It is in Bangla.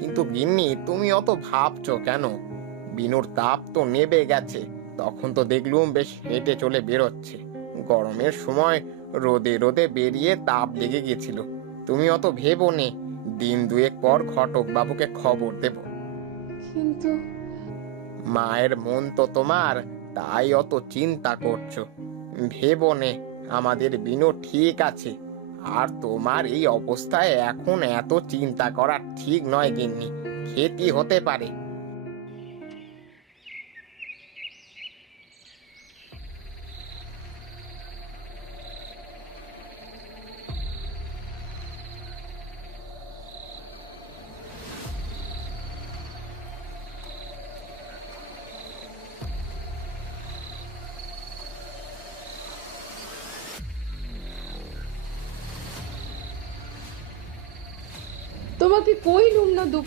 কিন্তু গিন্নি, তুমি অত ভাবছো কেন? বিনুর তাপ তো নেবে গেছে। তখন তো দেখলুম বেশ হেঁটে চলে বেরোচ্ছে। গরমের সময় রোদে রোদে বেরিয়ে তাপ লেগে গেছিল। তুমি অত ভেবো নে। দিন দুয়েক পর ঘটক বাবুকে খবর দেব। কিন্তু মায়ের মন তো তোমার, তাই অত চিন্তা করছো। ভেবো নে, আমাদের বিনু ঠিক আছে। আর তোমার এই অবস্থায় এখন এত চিন্তা করা ঠিক নয় গিন্নি, ক্ষতি হতে পারে। তোমাকে কইলুম না